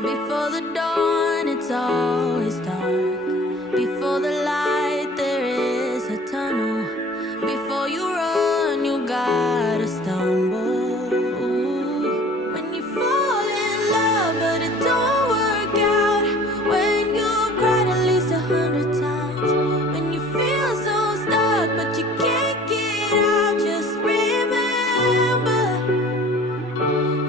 Before the dawn, it's always dark. Before the light, there is a tunnel. Before you run, you gotta stumble. Ooh. When you fall in love, but it don't work out. When you've cried at least 100 times. When you feel so stuck, but you can't get out. Just remember,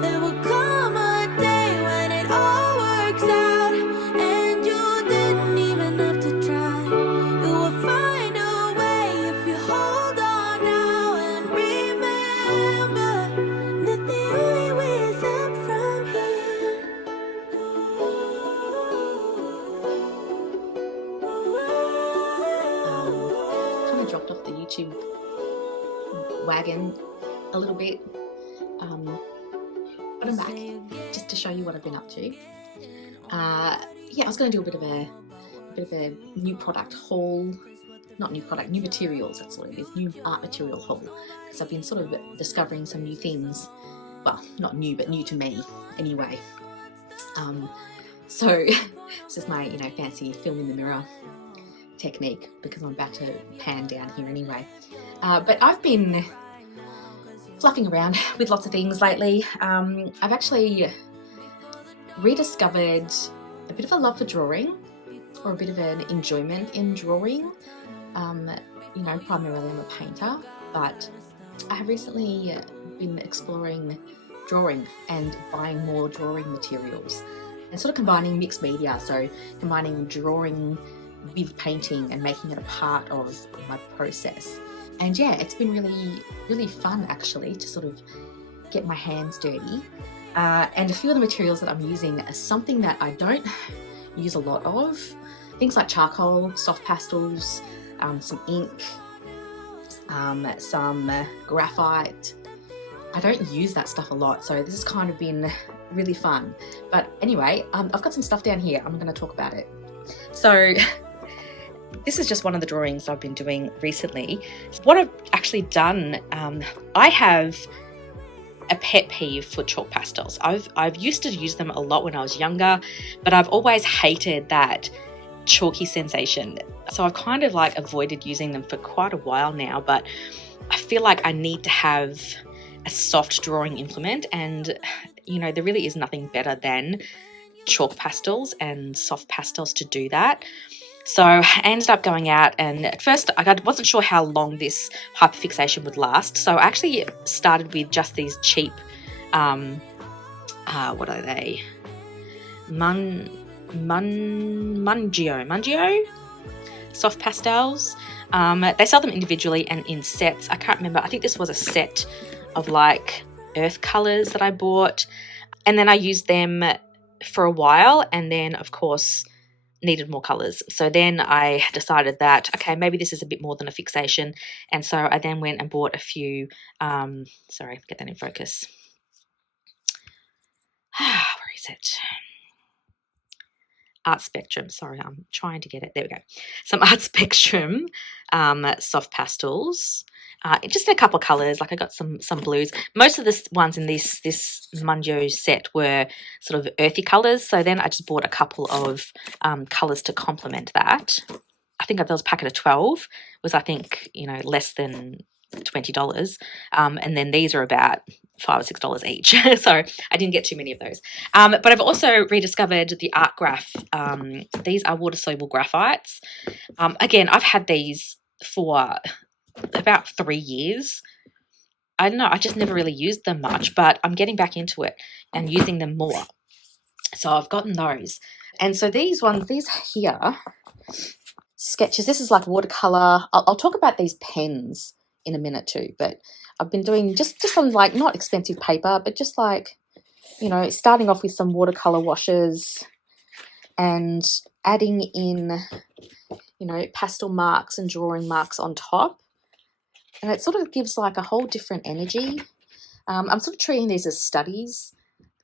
there will come a day when it all works out, and you didn't even have to try. You will find a way if you hold on now and remember that the only way is up from here. Kind of dropped off the YouTube wagon a little bit. But I'm back just to show you what I've been up to. Yeah, I was going to do a bit of a new product haul, not new product, new materials. That's what it is, new art material haul. Because I've been sort of discovering some new things. Well, not new, but new to me anyway. So this is my, fancy film in the mirror technique, because I'm about to pan down here anyway. But I've been fluffing around with lots of things lately. I've actually rediscovered a bit of a love for drawing, or a bit of an enjoyment in drawing. Primarily I'm a painter, but I have recently been exploring drawing and buying more drawing materials and sort of combining mixed media, so combining drawing with painting and making it a part of my process. And yeah, it's been really fun actually to sort of get my hands dirty. And a few of the materials that I'm using are something that I don't use a lot of. Things like charcoal, soft pastels, some ink, some graphite. I don't use that stuff a lot, so this has kind of been really fun. But anyway, I've got some stuff down here. I'm going to talk about it. So this is just one of the drawings I've been doing recently. What I've actually done, I have a pet peeve for chalk pastels. I've used to use them a lot when I was younger, but I've always hated that chalky sensation. So I've kind of like avoided using them for quite a while now, but I feel like I need to have a soft drawing implement, and there really is nothing better than chalk pastels and soft pastels to do that. So I ended up going out, and at first I wasn't sure how long this hyperfixation would last. So I actually started with just these cheap, what are they? Mungio soft pastels. They sell them individually and in sets. I can't remember. I think this was a set of like earth colors that I bought, and then I used them for a while, and then of course needed more colors. So then I decided that, okay, maybe this is a bit more than a fixation. And so I then went and bought a few, sorry, get that in focus. Where is it? Art Spectrum. Sorry, I'm trying to get it. There we go. Some Art Spectrum soft pastels. Just in a couple of colors. Like I got some blues. Most of the ones in this Mungio set were sort of earthy colors. So then I just bought a couple of colors to complement that. I think there was a packet of 12. Was, I think, less than $20. And then these are about $5 or $6 each. So I didn't get too many of those. But I've also rediscovered the Art Graph. These are water-soluble graphites. Again, I've had these for about 3 years. I don't know, I just never really used them much, but I'm getting back into it and using them more. So I've gotten those. And so these here, sketches, this is like watercolor. I'll talk about these pens in a minute too, but I've been doing just on like not expensive paper, but just like, starting off with some watercolor washes and adding in, pastel marks and drawing marks on top. And it sort of gives like a whole different energy. I'm sort of treating these as studies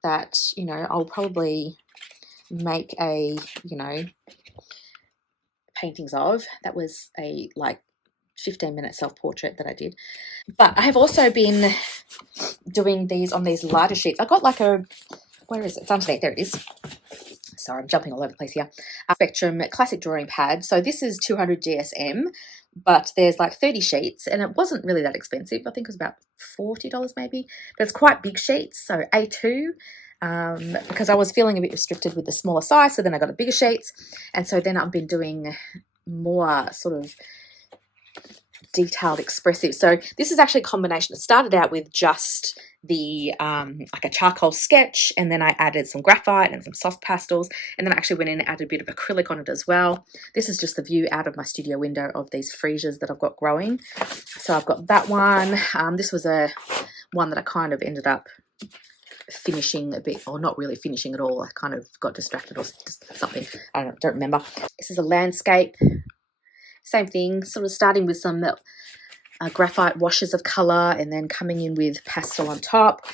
that, I'll probably make a, paintings of. That was a like 15-minute self-portrait that I did. But I have also been doing these on these lighter sheets. I got like where is it? It's underneath. There it is. sorry, I'm jumping all over the place here. Spectrum classic drawing pad. So this is 200 GSM, but there's like 30 sheets, and it wasn't really that expensive. I think it was about $40 maybe, but it's quite big sheets. So A2, because I was feeling a bit restricted with the smaller size, so then I got the bigger sheets, and so then I've been doing more sort of detailed expressive. So this is actually a combination. It started out with just the like a charcoal sketch, and then I added some graphite and some soft pastels, and then I actually went in and added a bit of acrylic on it as well. This is just the view out of my studio window of these freesias that I've got growing. So I've got that one. This was a one that I kind of ended up finishing a bit, or not really finishing at all. I kind of got distracted or something. I don't remember. This is a landscape. Same thing, sort of starting with some graphite washes of colour and then coming in with pastel on top.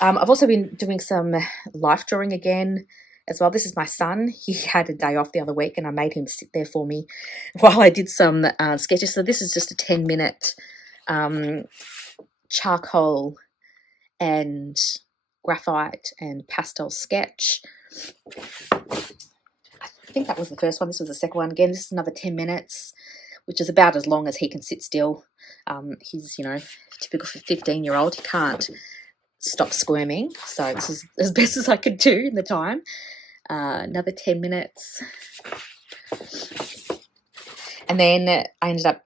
I've also been doing some life drawing again as well. This is my son. He had a day off the other week and I made him sit there for me while I did some sketches. So this is just a 10-minute charcoal and graphite and pastel sketch. I think that was the first one. This was the second one. Again, this is another 10 minutes, which is about as long as he can sit still. He's, you know, typical 15-year-old. He can't stop squirming. So this is as best as I could do in the time. Another 10 minutes. And then I ended up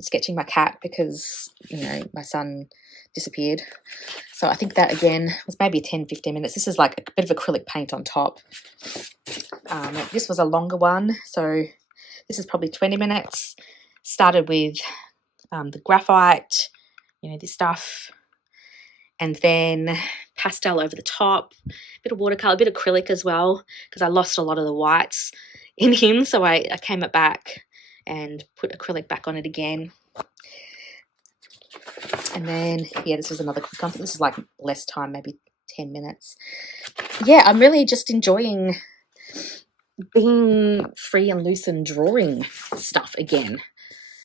sketching my cat because, you know, my son disappeared. So I think that, again, was maybe 10, 15 minutes. This is like a bit of acrylic paint on top. This was a longer one. So this is probably 20 minutes. Started with the graphite, you know, this stuff. And then pastel over the top. A bit of watercolour, a bit of acrylic as well, because I lost a lot of the whites in him. So I came it back and put acrylic back on it again. And then, yeah, this was another quick one. This is like less time, maybe 10 minutes. Yeah, I'm really just enjoying being free and loose and drawing stuff again.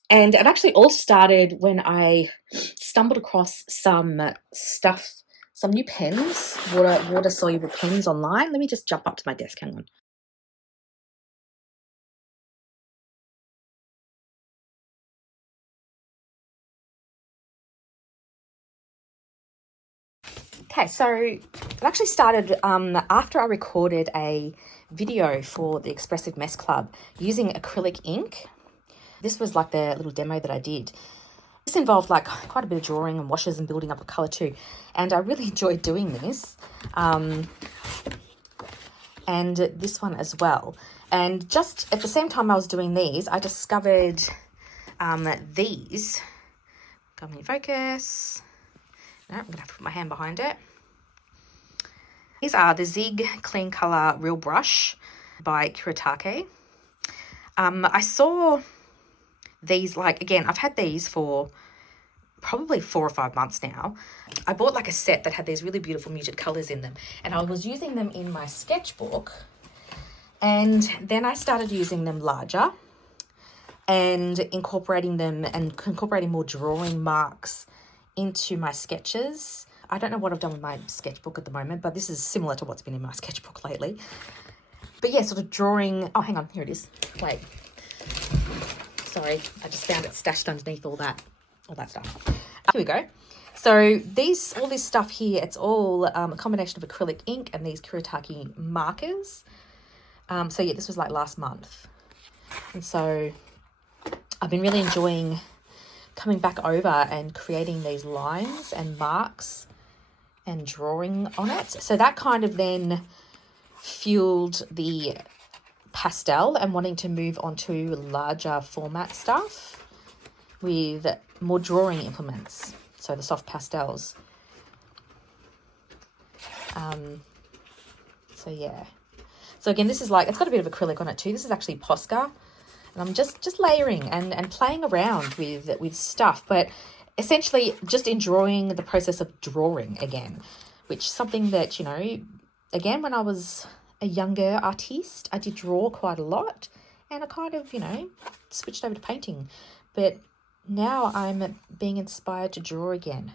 And it actually all started when I stumbled across some stuff, some new pens, water-soluble pens online. Let me just jump up to my desk, hang on. Okay, so it actually started after I recorded a video for the Expressive Mess Club using acrylic ink. This was like the little demo that I did. This involved like quite a bit of drawing and washes and building up a colour too. And I really enjoyed doing this. And this one as well. And just at the same time I was doing these, I discovered these. Come in focus. No, I'm going to have to put my hand behind it. These are the Zig Clean Colour Real Brush by Kuratake. I saw these, like, again, I've had these for probably 4 or 5 months now. I bought like a set that had these really beautiful muted colours in them, and I was using them in my sketchbook, and then I started using them larger and incorporating them and incorporating more drawing marks into my sketches. I don't know what I've done with my sketchbook at the moment, but this is similar to what's been in my sketchbook lately. But yeah, sort of drawing. Oh, hang on, here it is. Wait. Sorry, I just found it stashed underneath all that stuff. Here we go. So all this stuff here, it's all a combination of acrylic ink and these Kuratake markers. So yeah, this was like last month. And so I've been really enjoying coming back over and creating these lines and marks and drawing on it. So that kind of then fueled the pastel and wanting to move on to larger format stuff with more drawing implements. So the soft pastels. So yeah. So again, this is like, it's got a bit of acrylic on it too. This is actually Posca. And I'm just layering and playing around with stuff, but essentially just enjoying the process of drawing again, which is something that, you know, again, when I was a younger artiste, I did draw quite a lot, and I kind of, you know, switched over to painting. But now I'm being inspired to draw again.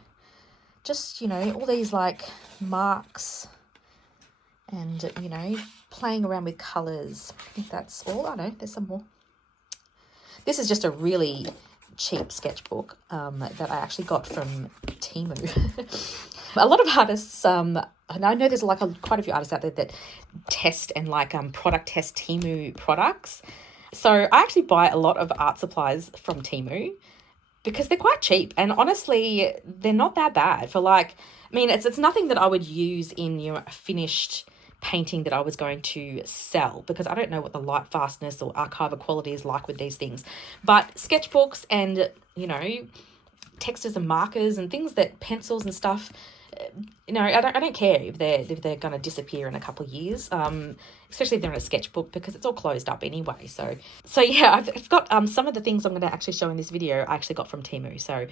Just, you know, all these like marks and, you know, playing around with colours. I think that's all. I know there's some more. This is just a really cheap sketchbook that I actually got from Teemu. A lot of artists, and I know there's like quite a few artists out there that test and like product test Teemu products. So I actually buy a lot of art supplies from Teemu because they're quite cheap, and honestly, they're not that bad for like, I mean, it's nothing that I would use in a finished painting that I was going to sell, because I don't know what the light fastness or archival quality is like with these things. But sketchbooks and, you know, textures and markers and things that pencils and stuff, you know, I don't care if they're going to disappear in a couple of years, especially if they're in a sketchbook, because it's all closed up anyway. So yeah, I've got some of the things I'm going to actually show in this video I actually got from Teemu. So I'm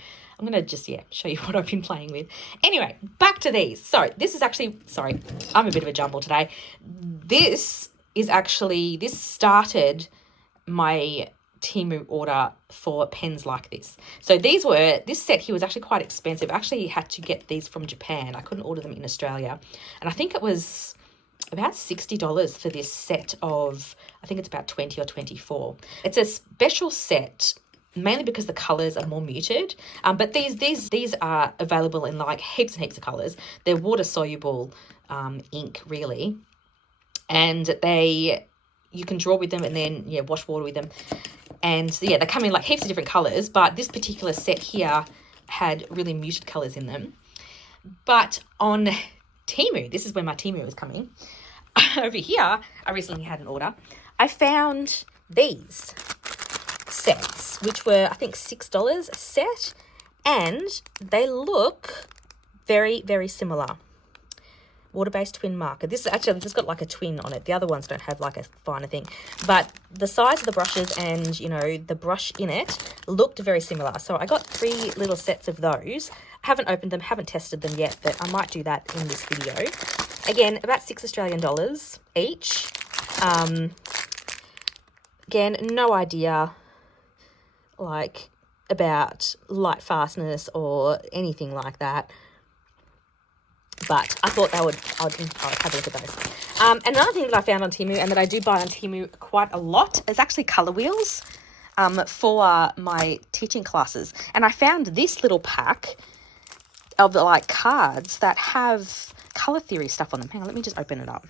going to just, yeah, show you what I've been playing with. Anyway, back to these. So this is actually, sorry, I'm a bit of a jumble today. This started my Teemu order for pens like this. So this set here was actually quite expensive. I actually had to get these from Japan. I couldn't order them in Australia. And I think it was about $60 for this set of, I think it's about 20 or 24. It's a special set, mainly because the colours are more muted. But these are available in like heaps and heaps of colours. They're water-soluble ink, really. And you can draw with them and then, yeah, wash water with them. And yeah, they come in like heaps of different colours, but this particular set here had really muted colours in them. But on Teemu, this is where my Teemu is coming. Over here, I recently had an order. I found these sets, which were, I think, $6 a set, and they look very, very similar. Water-based twin marker. This is actually just got like a twin on it. The other ones don't have like a finer thing. But the size of the brushes and, you know, the brush in it looked very similar. So I got 3 little sets of those. I haven't opened them, haven't tested them yet, but I might do that in this video. Again, about $6 Australian each. Again, no idea like about light fastness or anything like that. But I thought I'd have a look at those. Another thing that I found on Teemu, and that I do buy on Teemu quite a lot, is actually colour wheels for my teaching classes. And I found this little pack of like cards that have colour theory stuff on them. Hang on, let me just open it up.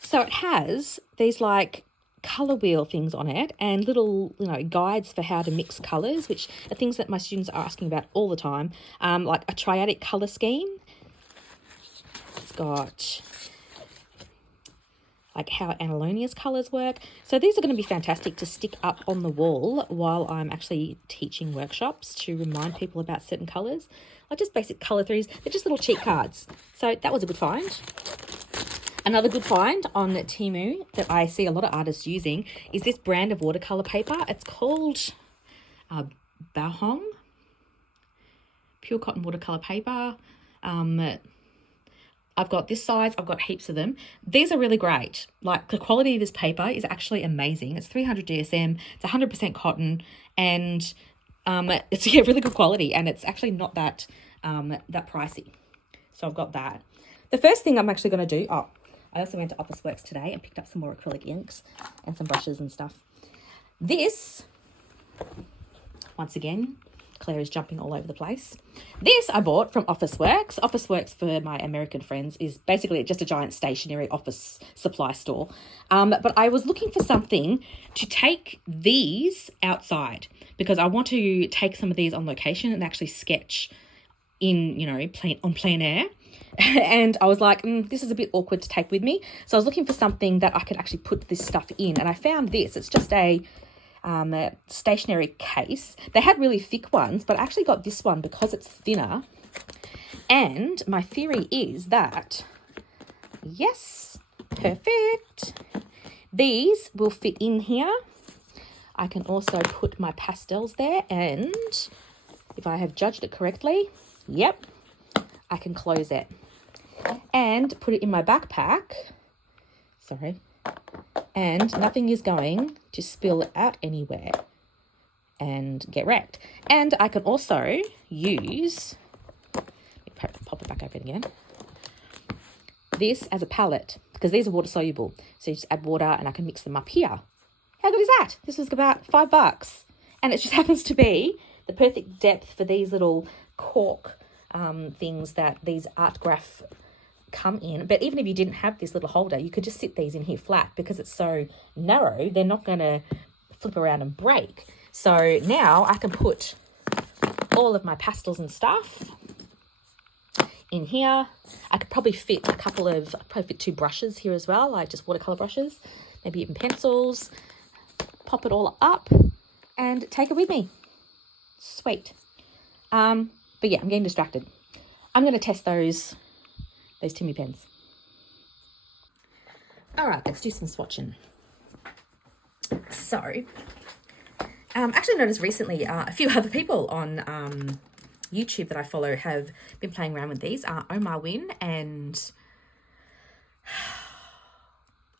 So it has these like colour wheel things on it and little, you know, guides for how to mix colours, which are things that my students are asking about all the time, like a triadic colour scheme. It's got like how Anilonia's colours work. So these are going to be fantastic to stick up on the wall while I'm actually teaching workshops to remind people about certain colours. Like just basic colour theories. They're just little cheat cards. So that was a good find. Another good find on Teemu that I see a lot of artists using is this brand of watercolour paper. It's called Bahong Pure Cotton Watercolour Paper. I've got this size. I've got heaps of them. These are really great. Like the quality of this paper is actually amazing. It's 300 GSM. It's 100% cotton, and it's really good quality. And it's actually not that that pricey. So I've got that. The first thing I'm actually going to do. Oh, I also went to Officeworks today and picked up some more acrylic inks and some brushes and stuff. This, once again, Claire is jumping all over the place. This I bought from Officeworks. Officeworks, for my American friends, is basically just a giant stationary office supply store. But I was looking for something to take these outside because I want to take some of these on location and actually sketch in, you know, on plein air. And I was like, this is a bit awkward to take with me. So I was looking for something that I could actually put this stuff in. And I found this. It's just a stationary case. They had really thick ones, but I actually got this one because it's thinner. And my theory is that, yes, perfect. These will fit in here. I can also put my pastels there, and if I have judged it correctly, yep, I can close it and put it in my backpack. Sorry. And nothing is going to spill out anywhere and get wrecked. And I can also use, pop it back open again. this as a palette because these are water soluble. So you just add water and I can mix them up here. How good is that? This was about $5 and it just happens to be the perfect depth for these little cork things that these art graph come in. But even if you didn't have this little holder, you could just sit these in here flat because it's so narrow, they're not going to flip around and break. So now I can put all of my pastels and stuff in here. I could probably fit fit 2 brushes here as well, like just watercolor brushes, maybe even pencils. Pop it all up and take it with me. Sweet. But yeah, I'm getting distracted. I'm going to test those Teemu pens. All right, let's do some swatching. So, actually noticed recently a few other people on YouTube that I follow have been playing around with these. Omar Wynn and,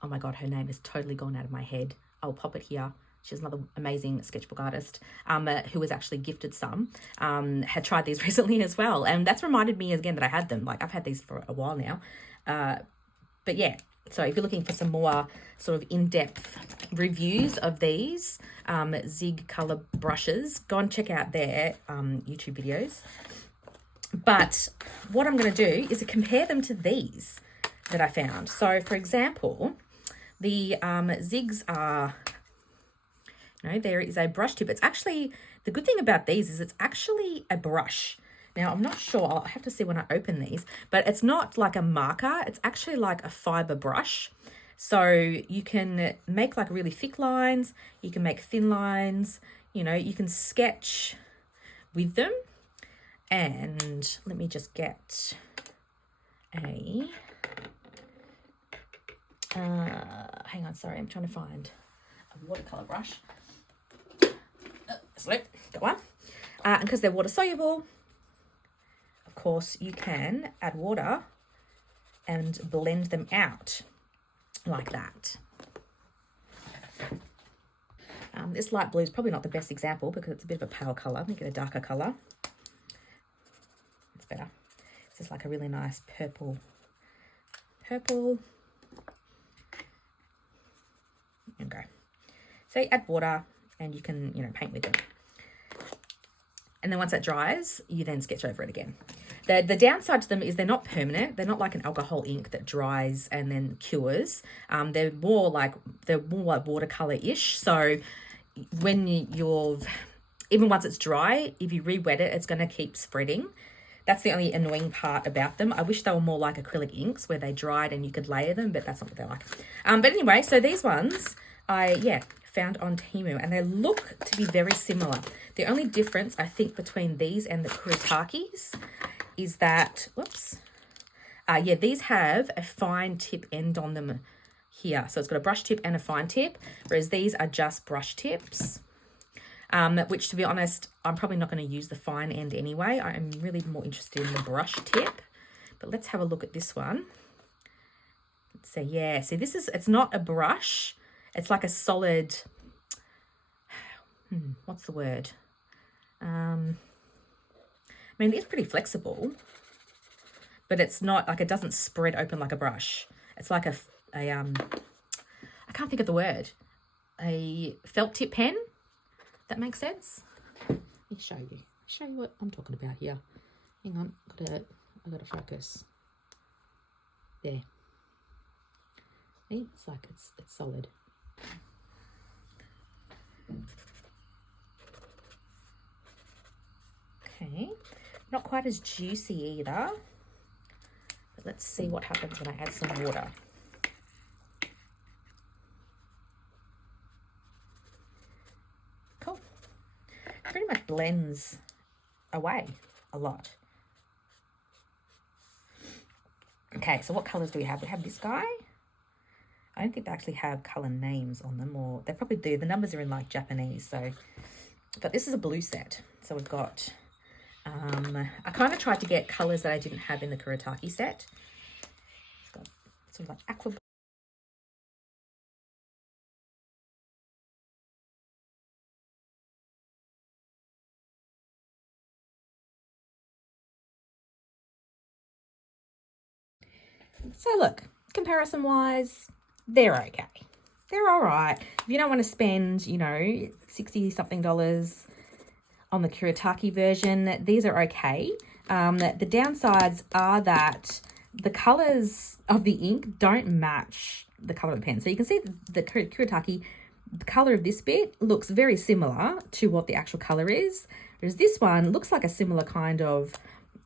oh my God, her name has totally gone out of my head. I'll pop it here. She's another amazing sketchbook artist who was actually gifted some, had tried these recently as well. And that's reminded me again that I had them. Like, I've had these for a while now. But yeah, so if you're looking for some more sort of in-depth reviews of these Zig color brushes, go and check out their YouTube videos. But what I'm going to do is compare them to these that I found. So, for example, the Zigs are... there is a brush tip. It's actually, the good thing about these is it's actually a brush. Now, I'm not sure, I'll have to see when I open these, but it's not like a marker. It's actually like a fiber brush. So you can make like really thick lines. You can make thin lines. You can sketch with them. And let me just get a, hang on, sorry, I'm trying to find a watercolor brush. Go on. And because they're water soluble, of course, you can add water and blend them out like that. This light blue is probably not the best example because it's a bit of a pale colour. Let me get a darker colour. It's better. This is like a really nice purple. There we go. So you add water and you can, paint with it. And then once that dries, you then sketch over it again. The downside to them is they're not permanent. They're not like an alcohol ink that dries and then cures. They're more like watercolor-ish. So when even once it's dry, if you re-wet it, it's going to keep spreading. That's the only annoying part about them. I wish they were more like acrylic inks where they dried and you could layer them, but that's not what they're like. But anyway, so these ones, I found on Teemu, and they look to be very similar. The only difference, I think, between these and the Kuritakes is that, these have a fine tip end on them here. So it's got a brush tip and a fine tip, whereas these are just brush tips. Which, to be honest, I'm probably not going to use the fine end anyway. I am really more interested in the brush tip. But let's have a look at this one. So, yeah, see, it's not a brush. It's like a solid, what's the word? It's pretty flexible, but it's not like, it doesn't spread open like a brush. It's like I can't think of the word, a felt tip pen. That makes sense. Let me show you what I'm talking about here. Hang on, I've got to focus. There. See? It's like it's solid. Okay, not quite as juicy either. But let's see what happens when I add some water. Cool. Pretty much blends away a lot. Okay, so what colours do we have? We have this guy. I don't think they actually have colour names on them, or they probably do. The numbers are in like Japanese, so. But this is a blue set. So we've got, I kind of tried to get colours that I didn't have in the Kuratake set. It's got sort of like aqua. So look, comparison wise, they're okay. They're all right. If you don't want to spend, you know, 60 something on the Kuratake version, these are okay. The downsides are that the colors of the ink don't match the color of the pen. So you can see the Kuratake, the color of this bit looks very similar to what the actual color is, whereas this one looks like a similar kind of,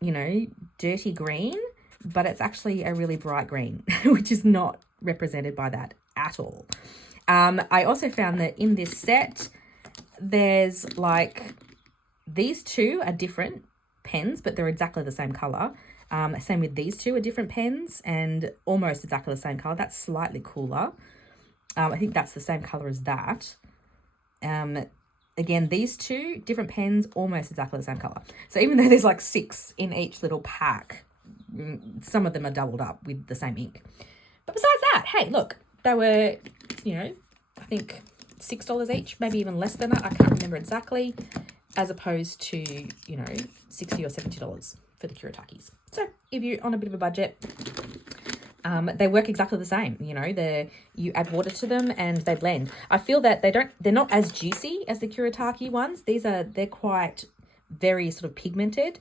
you know, dirty green, but it's actually a really bright green, which is not represented by that at all. I also found that in this set, there's like, these two are different pens, but they're exactly the same color. Same with these two are different pens and almost exactly the same color. That's slightly cooler. I think that's the same color as that. Again, these two different pens, almost exactly the same color. So even though there's like 6 in each little pack, some of them are doubled up with the same ink. But besides that, hey, look, they were, you know, I think $6 each, maybe even less than that. I can't remember exactly, as opposed to, you know, $60 or $70 for the Kuritakes. So if you're on a bit of a budget, they work exactly the same. You know, you add water to them and they blend. I feel that they're not as juicy as the Kuratake ones. They're quite very sort of pigmented.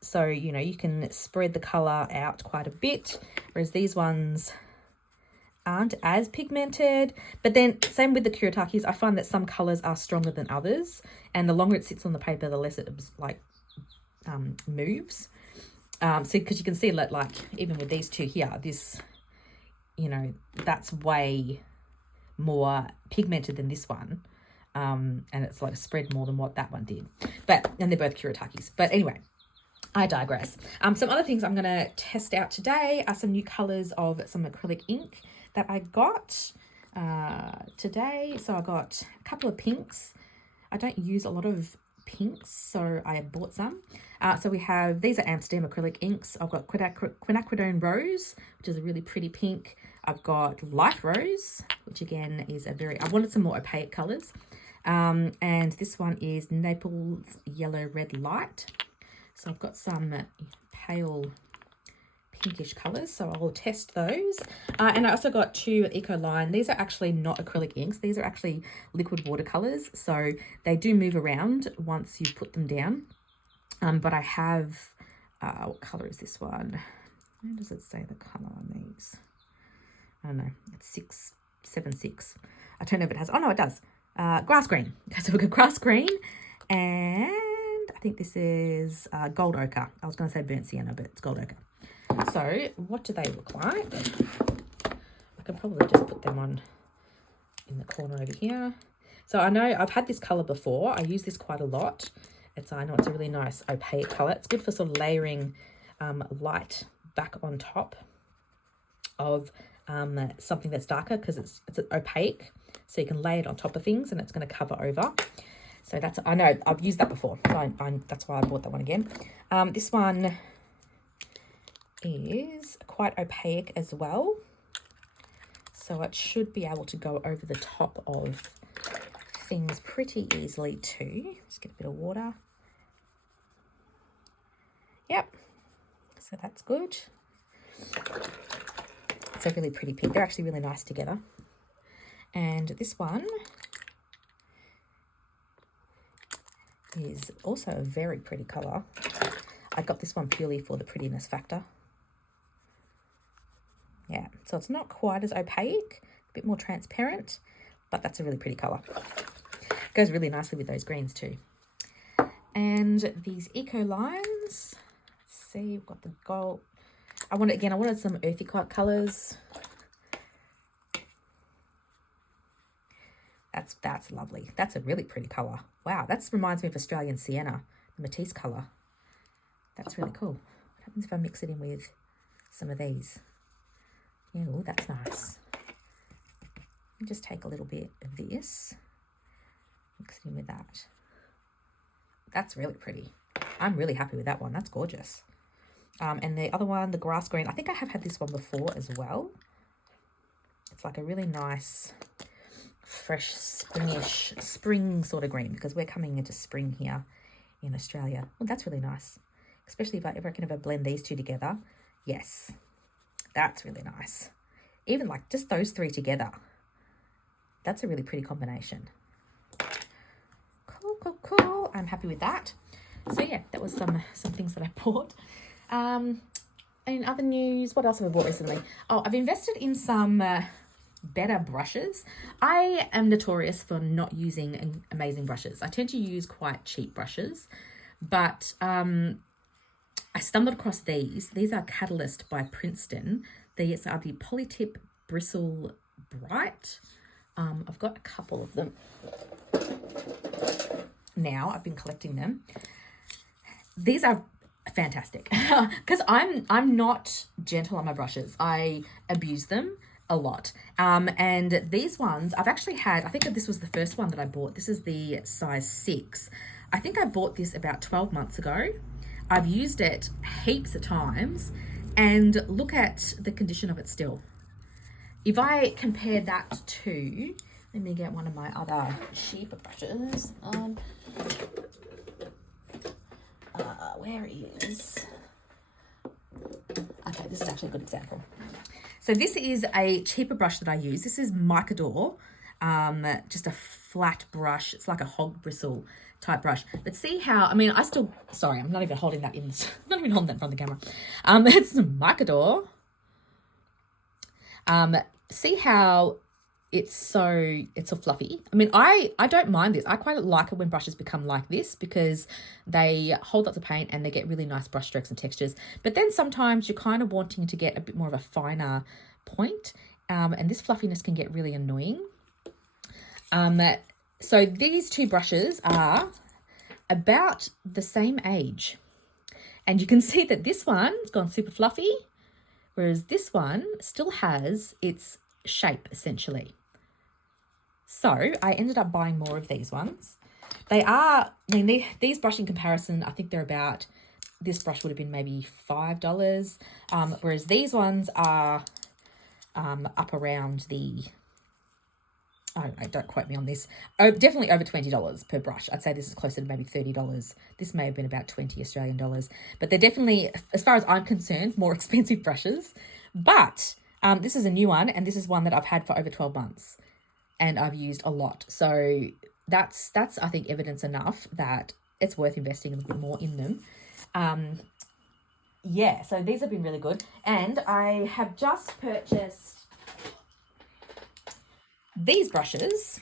So, you know, you can spread the color out quite a bit, whereas these ones aren't as pigmented. But then same with the Kuritakes, I find that some colors are stronger than others, and the longer it sits on the paper, the less it like moves. So because you can see that, like, even with these two here, this, you know, that's way more pigmented than this one, and it's like spread more than what that one did. And they're both Kuritakes. But anyway, I digress. Some other things I'm going to test out today are some new colors of some acrylic ink that I got today. So I got a couple of pinks. I don't use a lot of pinks, so I bought some. So we have, these are Amsterdam acrylic inks. I've got quinacridone rose, which is a really pretty pink. I've got light rose, which again is I wanted some more opaque colors. And this one is Naples yellow red light. So I've got some pale pinkish colors, so I'll test those. And I also got 2 Eco Line. These are actually not acrylic inks. These are actually liquid watercolors, so they do move around once you put them down. But I have, what color is this one? Where does it say the color on these? I don't know. It's 676. I don't know if it has. Oh no, it does. Grass green. Okay, so we've got grass green, and I think this is gold ochre. I was going to say burnt sienna, but it's gold ochre. So what do they look like? I can probably just put them on in the corner over here. So I know I've had this color before. I use this quite a lot. I know it's a really nice opaque color. It's good for sort of layering light back on top of something that's darker, because it's opaque, so you can lay it on top of things and it's going to cover over. So I know I've used that before, so that's why I bought that one again. This one is quite opaque as well, so it should be able to go over the top of things pretty easily too. Just get a bit of water. Yep, so that's good. It's a really pretty pink. They're actually really nice together. And this one is also a very pretty color. I got this one purely for the prettiness factor. Yeah, so it's not quite as opaque, a bit more transparent, but that's a really pretty color. Goes really nicely with those greens too. And these Eco Lines, let's see, we've got the gold. I wanted some earthy colors. That's lovely. That's a really pretty color. Wow, that reminds me of Australian sienna, the Matisse color. That's really cool. What happens if I mix it in with some of these? Oh, that's nice. Let me just take a little bit of this, mix it in with that. That's really pretty. I'm really happy with that one. That's gorgeous. And the other one, the grass green, I think I have had this one before as well. It's like a really nice, fresh, spring sort of green, because we're coming into spring here in Australia. Well, that's really nice, especially if I blend these two together. Yes, That's really nice. Even like just those three together. That's a really pretty combination. Cool, cool, cool. I'm happy with that. So yeah, that was some things that I bought. In other news, what else have I bought recently? Oh, I've invested in some better brushes. I am notorious for not using amazing brushes. I tend to use quite cheap brushes, but I stumbled across these. These are Catalyst by Princeton. These are the Polytip Bristle Bright. I've got a couple of them now. I've been collecting them. These are fantastic because I'm not gentle on my brushes. I abuse them a lot. And these ones I've actually had, I think that this was the first one that I bought. This is the size 6. I think I bought this about 12 months ago. I've used it heaps of times and look at the condition of it still. If I compare that to, let me get one of my other cheaper brushes. Where is? Okay, this is actually a good example. So this is a cheaper brush that I use. This is Micador, just a flat brush. It's like a hog bristle type brush. But see how, I mean, sorry, I'm not even holding that in, not even holding that in front of the camera. It's Micador. See how it's so fluffy. I mean, I don't mind this. I quite like it when brushes become like this because they hold up the paint and they get really nice brush strokes and textures. But then sometimes you're kind of wanting to get a bit more of a finer point, and this fluffiness can get really annoying. So these two brushes are about the same age. And you can see that this one's gone super fluffy, whereas this one still has its shape essentially. So I ended up buying more of these ones. They are, I mean, these brush in comparison, I think they're about, this brush would have been maybe $5, whereas these ones are up around the, I don't know, don't quote me on this, definitely over $20 per brush. I'd say this is closer to maybe $30. This may have been about 20 Australian dollars, but they're definitely, as far as I'm concerned, more expensive brushes. But this is a new one, and this is one that I've had for over 12 months and I've used a lot. So that's I think evidence enough that it's worth investing a bit more in them. Yeah, so these have been really good. And I have just purchased these brushes.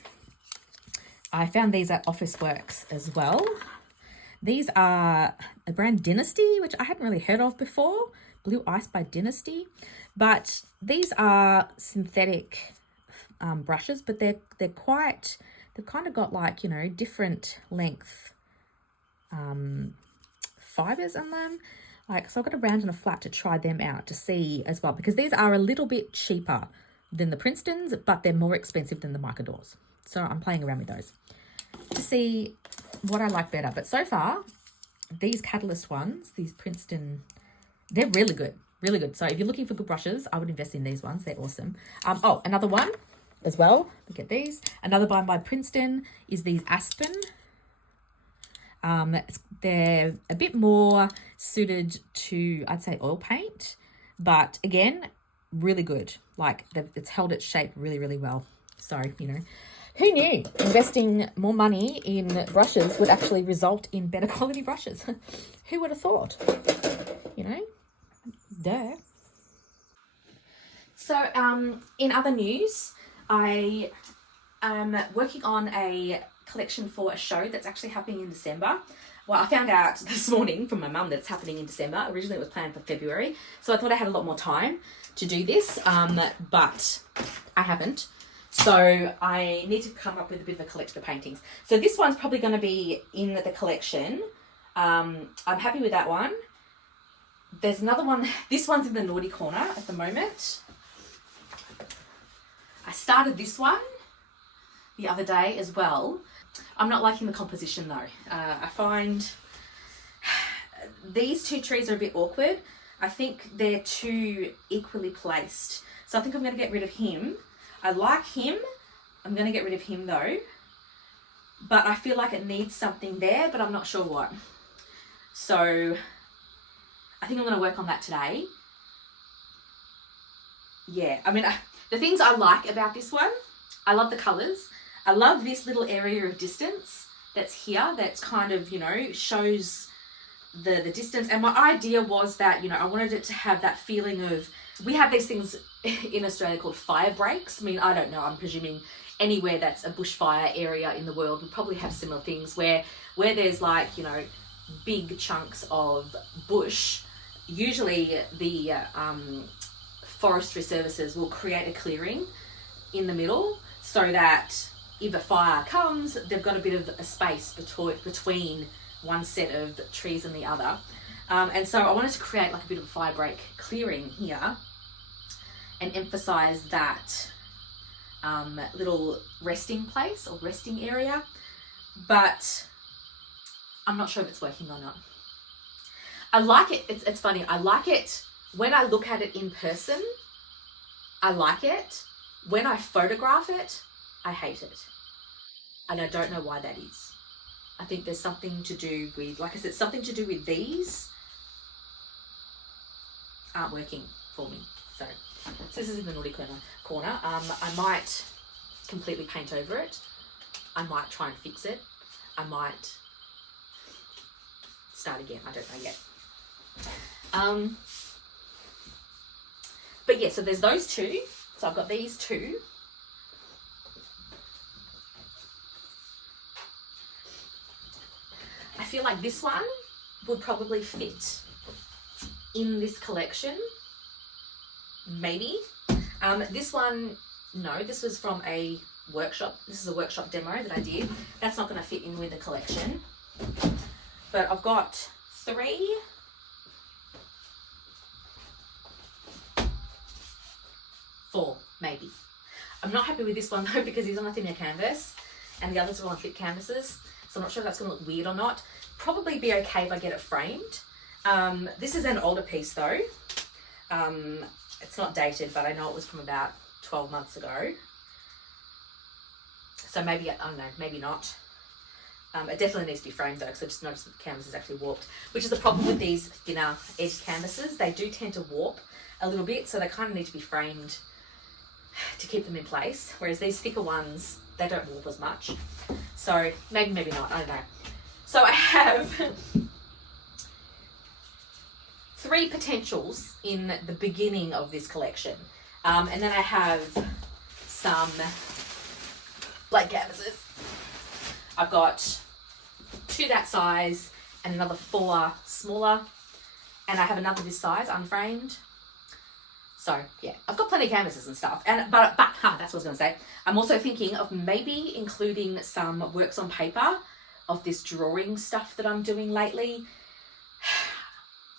I found these at Officeworks as well. These are a brand Dynasty, which I hadn't really heard of before. Blue Ice by Dynasty. But these are synthetic brushes, but they've kind of got, like, you know, different length fibers in them. Like, so I've got a round and a flat to try them out to see as well, because these are a little bit cheaper than the Princetons, but they're more expensive than the Micadors. So I'm playing around with those to see what I like better. But so far, these Catalyst ones, these Princeton, they're really good. Really good. So if you're looking for good brushes, I would invest in these ones. They're awesome. Oh, another one as well. Look at these. Another one by Princeton is these Aspen. They're a bit more suited to, I'd say, oil paint. But again, really good. Like, it's held its shape really, really well. So, you know, who knew investing more money in brushes would actually result in better quality brushes? Who would have thought? You know? Duh. So, in other news, I am working on a collection for a show that's actually happening in December. Well, I found out this morning from my mum that it's happening in December. Originally, it was planned for February, so I thought I had a lot more time to do this, but I haven't. So I need to come up with a bit of a collection of paintings. So this one's probably going to be in the collection. I'm happy with that one. There's another one. This one's in the naughty corner at the moment. I started this one the other day as well. I'm not liking the composition though. I find these two trees are a bit awkward. I think they're too equally placed. So I think I'm going to get rid of him. I like him. I'm going to get rid of him though. But I feel like it needs something there, but I'm not sure what. So I think I'm going to work on that today. yeah, I mean, the things I like about this one, I love the colours. I love this little area of distance that's here that's kind of, you know, shows the distance. And my idea was that, you know, I wanted it to have that feeling of, we have these things in Australia called fire breaks. I mean, I don't know, I'm presuming anywhere that's a bushfire area in the world would probably have similar things where there's like, you know, big chunks of bush. Usually the forestry services will create a clearing in the middle so that if a fire comes, they've got a bit of a space between one set of trees and the other. And so I wanted to create like a bit of a fire break clearing here and emphasize that little resting place or resting area, but I'm not sure if it's working or not. I like it. It's funny. I like it when I look at it in person. I like it. When I photograph it, I hate it. And I don't know why that is. I think there's something to do with, like I said, something to do with these aren't working for me. So this is in the naughty corner. I might completely paint over it. I might try and fix it. I might start again. I don't know yet. But yeah, so there's those two. So I've got these two. I feel like this one would probably fit in this collection. Maybe. This one, no, this was from a workshop. This is a workshop demo that I did. That's not going to fit in with the collection. But I've got 3. Four, maybe. I'm not happy with this one though because he's on a thinner canvas and the others are on thick canvases. So I'm not sure if that's going to look weird or not. Probably be okay if I get it framed. This is an older piece though. It's not dated, but I know it was from about 12 months ago. So maybe, I don't know, maybe not. It definitely needs to be framed though, because I just noticed that the canvas is actually warped, which is a problem with these thinner edged canvases. They do tend to warp a little bit, so they kind of need to be framed to keep them in place. Whereas these thicker ones, they don't warp as much. So maybe, maybe not, I don't know. So I have 3 potentials in the beginning of this collection. And then I have some blank canvases. I've got 2 that size and another 4 smaller. And I have another this size, unframed. So yeah, I've got plenty of canvases and stuff. But that's what I was going to say. I'm also thinking of maybe including some works on paper of this drawing stuff that I'm doing lately.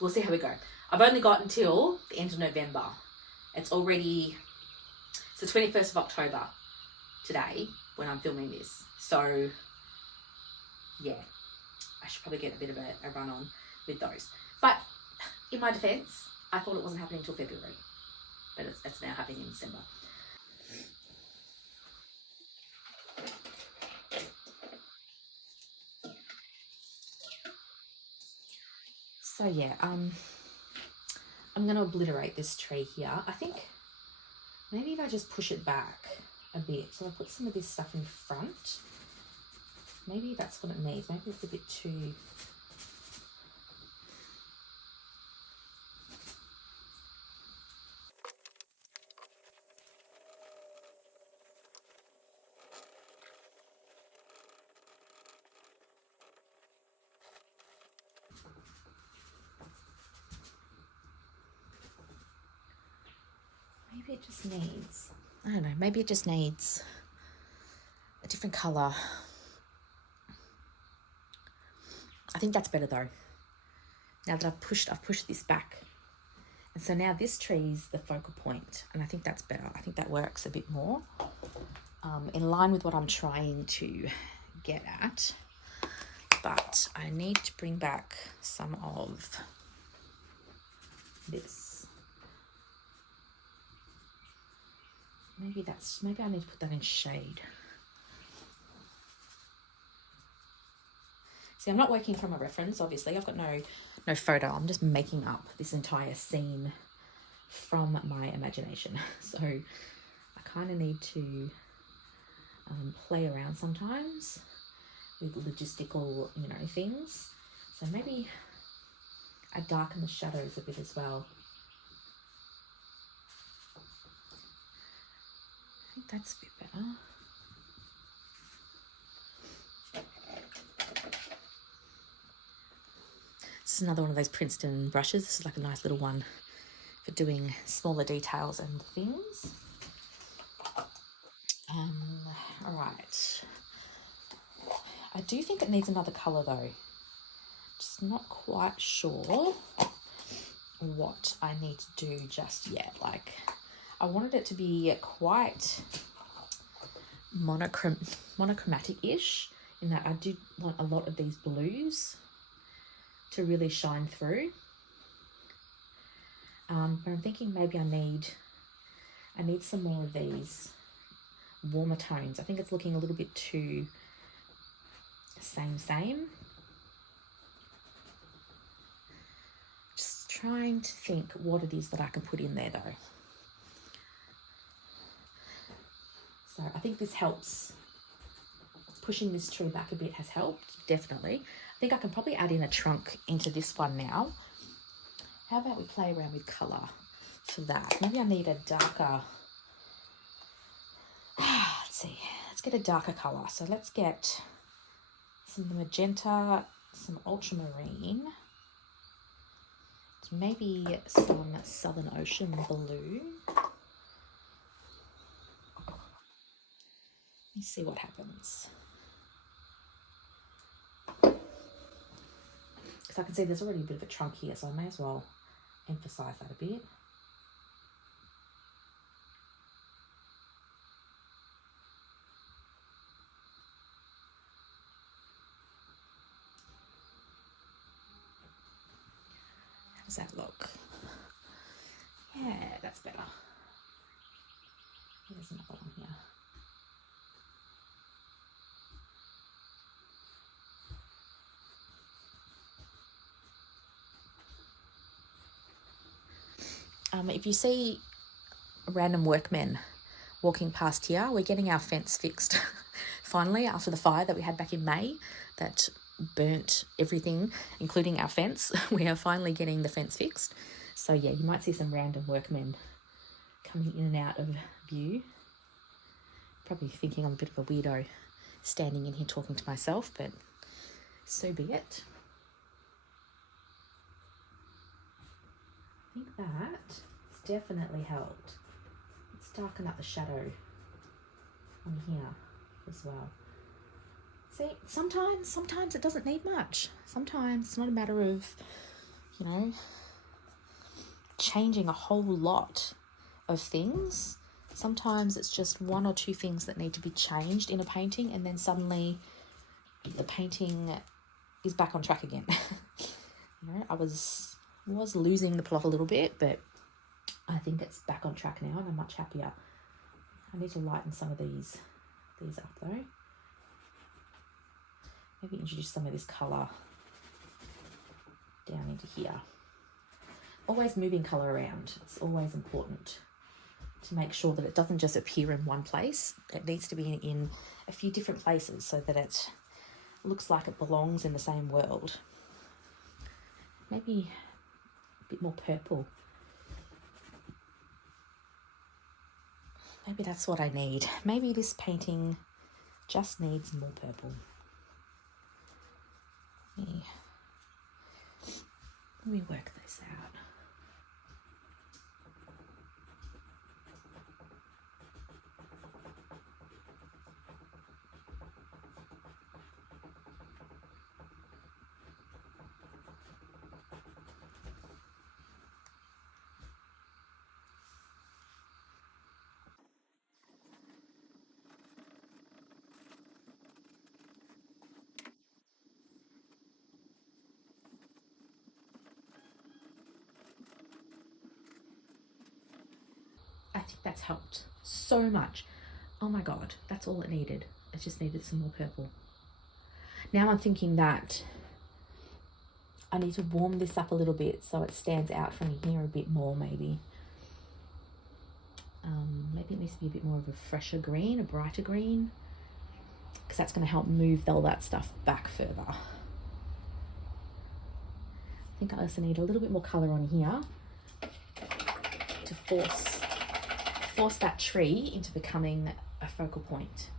We'll see how we go. I've only got until the end of November. It's the 21st of October today when I'm filming this. So yeah, I should probably get a bit of a run on with those. But in my defense, I thought it wasn't happening until February, but it's now happening in December. So yeah, I'm going to obliterate this tree here. I think maybe if I just push it back a bit, so I put some of this stuff in front. Maybe that's what it needs. Maybe it's a bit too... Maybe it just needs, I don't know, maybe it just needs a different colour. I think that's better though. Now that I've pushed this back. And so now this tree is the focal point, and I think that's better. I think that works a bit more in line with what I'm trying to get at. But I need to bring back some of this. Maybe I need to put that in shade. See, I'm not working from a reference, obviously. I've got no photo. I'm just making up this entire scene from my imagination. So I kind of need to play around sometimes with logistical, you know, things. So maybe I darken the shadows a bit as well. I think that's a bit better. This is another one of those Princeton brushes. This is like a nice little one for doing smaller details and things. All right. I do think it needs another colour though. Just not quite sure what I need to do just yet. Like, I wanted it to be quite monochromatic-ish, in that I did want a lot of these blues to really shine through. But I'm thinking maybe I need some more of these warmer tones. I think it's looking a little bit too same. Just trying to think what it is that I can put in there though. So I think this helps. Pushing this tree back a bit has helped, definitely. I think I can probably add in a trunk into this one now. How about we play around with colour for that? Maybe I need a darker, let's see, let's get a darker colour. So let's get some magenta, some ultramarine, maybe some Southern Ocean blue. Let's see what happens. Because I can see there's already a bit of a trunk here, so I may as well emphasize that a bit. How does that look? Yeah, that's better. There's another one here. If you see random workmen walking past here, we're getting our fence fixed finally, after the fire that we had back in May that burnt everything, including our fence. We are finally getting the fence fixed. So yeah, you might see some random workmen coming in and out of view. Probably thinking I'm a bit of a weirdo standing in here talking to myself, but so be it. I think that's definitely helped. Let's darken up the shadow on here as well. See, sometimes it doesn't need much. Sometimes it's not a matter of, you know, changing a whole lot of things. Sometimes it's just one or two things that need to be changed in a painting, and then suddenly the painting is back on track again. You know, I was losing the plot a little bit, but I think it's back on track now and I'm much happier. I need to lighten some of these up though. Maybe introduce some of this colour down into here. Always moving colour around. It's always important to make sure that it doesn't just appear in one place. It needs to be in a few different places so that it looks like it belongs in the same world. Maybe a bit more purple. Maybe that's what I need. Maybe this painting just needs more purple. Let me work this out. I think that's helped so much. Oh my God, that's all it needed. It just needed some more purple. Now I'm thinking that I need to warm this up a little bit so it stands out from here a bit more maybe. Maybe it needs to be a bit more of a fresher green, a brighter green, because that's going to help move all that stuff back further. I think I also need a little bit more colour on here to force that tree into becoming a focal point.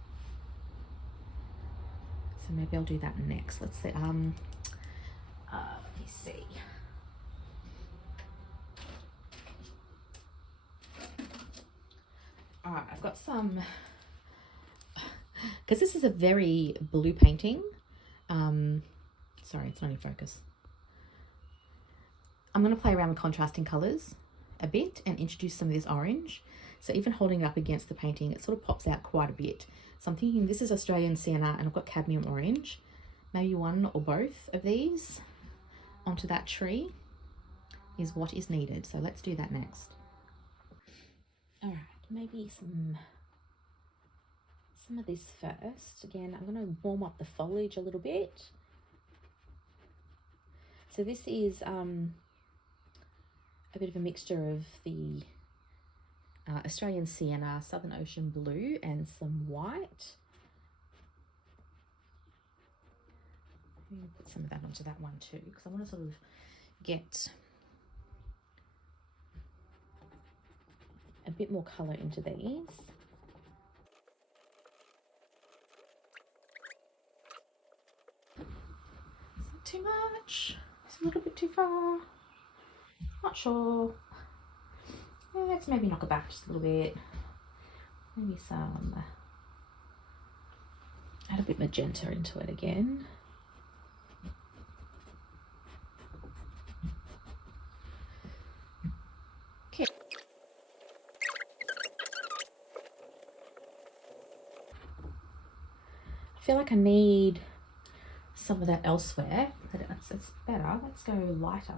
So maybe I'll do that next. Let's see. Let me see. All right, I've got some, because this is a very blue painting. Sorry, it's not in focus. I'm going to play around with contrasting colours a bit and introduce some of this orange. So even holding it up against the painting, it sort of pops out quite a bit. So I'm thinking this is Australian sienna and I've got cadmium orange. Maybe one or both of these onto that tree is what is needed. So let's do that next. All right, maybe some of this first. Again, I'm going to warm up the foliage a little bit. So this is a bit of a mixture of the Australian sienna, Southern Ocean blue, and some white. I'm going to put some of that onto that one too, because I want to sort of get a bit more colour into these. Is it too much? It's a little bit too far. Not sure. Let's maybe knock it back just a little bit. Maybe some, add a bit magenta into it again. Okay. I feel like I need some of that elsewhere, but it's better. Let's go lighter.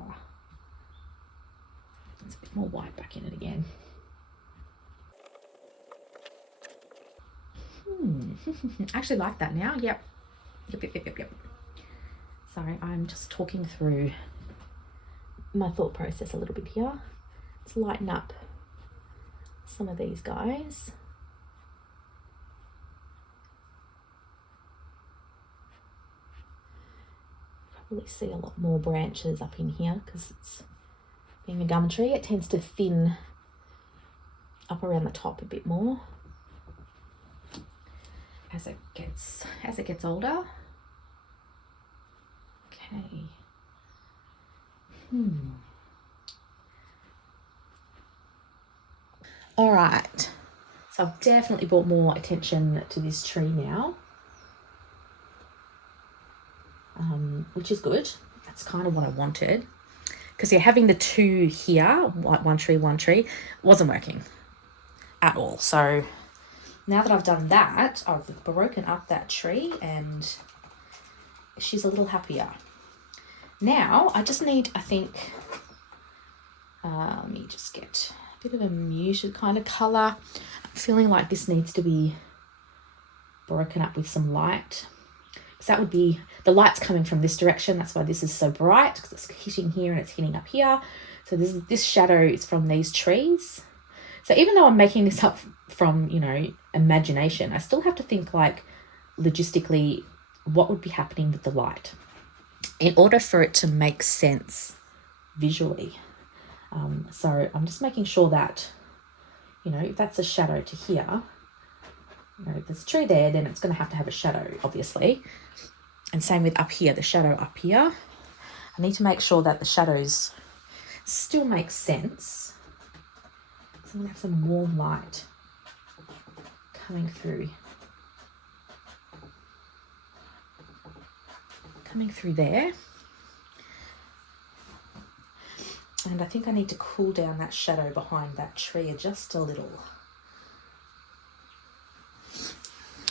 It's a bit more white back in it again. I actually like that now. Yep. Sorry, I'm just talking through my thought process a little bit here. Let's lighten up some of these guys. Probably see a lot more branches up in here because it's being a gum tree. It tends to thin up around the top a bit more as it gets older. Okay. All right. So I've definitely brought more attention to this tree now, which is good. That's kind of what I wanted. Because yeah, having the two here, one tree, wasn't working at all. So now that I've done that, I've broken up that tree and she's a little happier. Now I just need, I think, let me just get a bit of a muted kind of colour. I'm feeling like this needs to be broken up with some light. So that would be, the light's coming from this direction. That's why this is so bright, because it's hitting here and it's hitting up here. So this shadow is from these trees. So even though I'm making this up from, you know, imagination, I still have to think like logistically what would be happening with the light in order for it to make sense visually. So I'm just making sure that, you know, if that's a shadow to here, you know, if there's a tree there, then it's going to have a shadow, obviously. And same with up here, the shadow up here. I need to make sure that the shadows still make sense. So I'm going to have some warm light coming through there. And I think I need to cool down that shadow behind that tree just a little.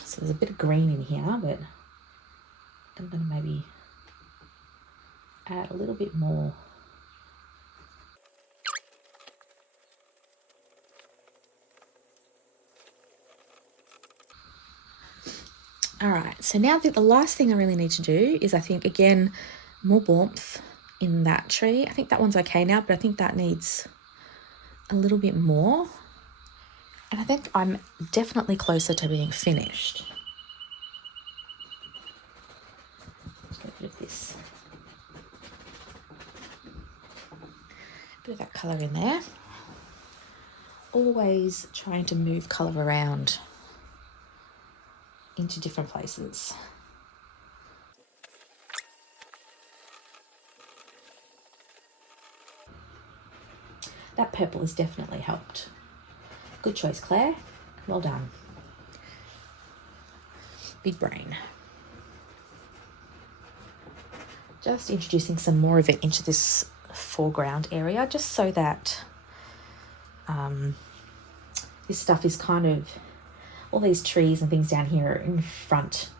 So there's a bit of green in here, but I'm going to maybe add a little bit more. All right, so now the last thing I really need to do is, I think, again, more warmth in that tree. I think that one's okay now, but I think that needs a little bit more. And I think I'm definitely closer to being finished. Just get a bit of this. Bit of that colour in there. Always trying to move colour around into different places. That purple has definitely helped. Good choice, Claire. Well done. Big brain. Just introducing some more of it into this foreground area, just so that this stuff is kind of, all these trees and things down here are in front.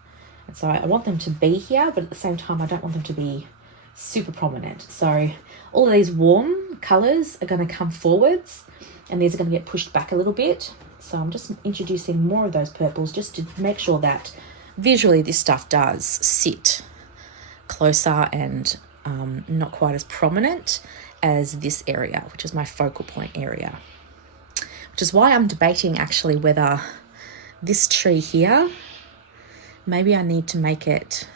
And so I want them to be here, but at the same time, I don't want them to be super prominent. So all of these warm colours are going to come forwards and these are going to get pushed back a little bit. So I'm just introducing more of those purples just to make sure that visually this stuff does sit closer and not quite as prominent as this area, which is my focal point area. Which is why I'm debating actually whether this tree here, maybe I need to make it,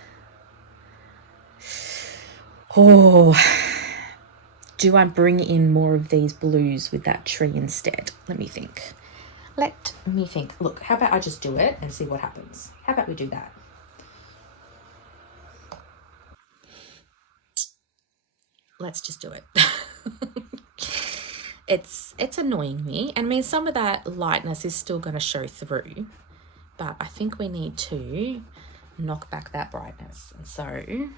do I bring in more of these blues with that tree instead? Let me think. Look, how about I just do it and see what happens? How about we do that? Let's just do it. It's annoying me. And I mean, some of that lightness is still going to show through, but I think we need to knock back that brightness. And so, I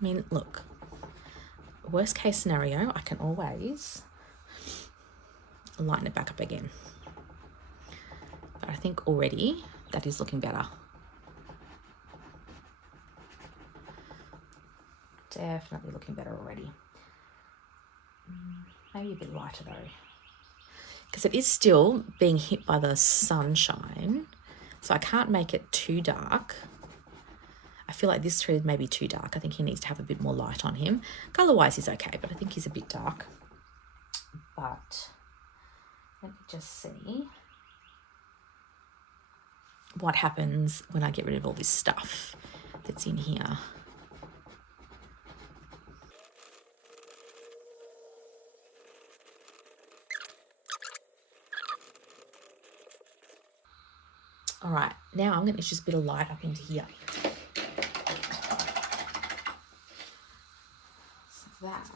mean, look, worst case scenario, I can always lighten it back up again. But I think already that is looking better. Definitely looking better already. Maybe a bit lighter though, because it is still being hit by the sunshine, so I can't make it too dark. I feel like this tree is maybe too dark. I think he needs to have a bit more light on him. Colour-wise he's okay, but I think he's a bit dark. But let me just see what happens when I get rid of all this stuff that's in here. All right, now I'm going to introduce a bit of light up into here. So that.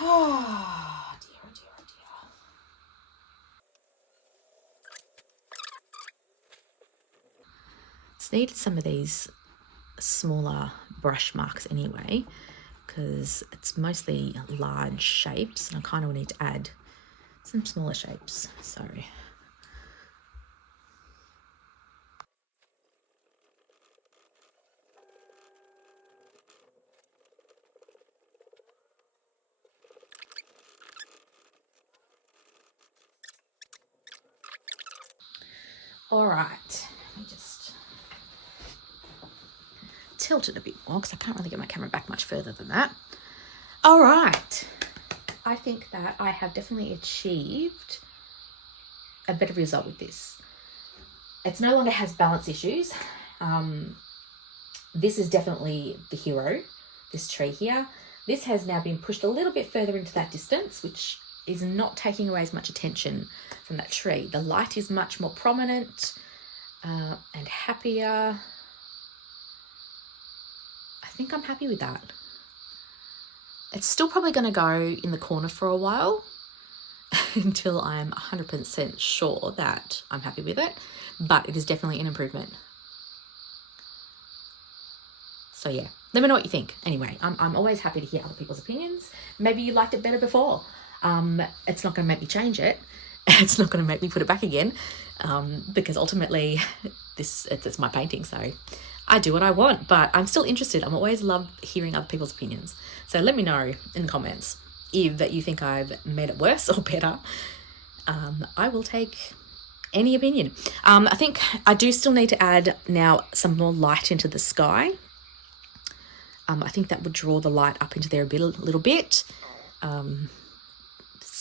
Oh, dear, oh, dear, oh, dear. It's needed some of these smaller brush marks anyway, because it's mostly large shapes, and I kind of need to add some smaller shapes. So. All right, let me just tilt it a bit more because I can't really get my camera back much further than that. All right, I think that I have definitely achieved a better result with this. It's no longer has balance issues. This is definitely the hero, this tree here. This has now been pushed a little bit further into that distance, which is not taking away as much attention from that tree. The light is much more prominent and happier. I think I'm happy with that. It's still probably going to go in the corner for a while until I'm 100% sure that I'm happy with it, but it is definitely an improvement. So yeah, let me know what you think. Anyway, I'm always happy to hear other people's opinions. Maybe you liked it better before. It's not going to make me change it. It's not going to make me put it back again, because ultimately it's my painting, so I do what I want, but I'm still interested. I'm always love hearing other people's opinions. So let me know in the comments if that you think I've made it worse or better. I will take any opinion. I think I do still need to add now some more light into the sky. I think that would draw the light up into there a little bit.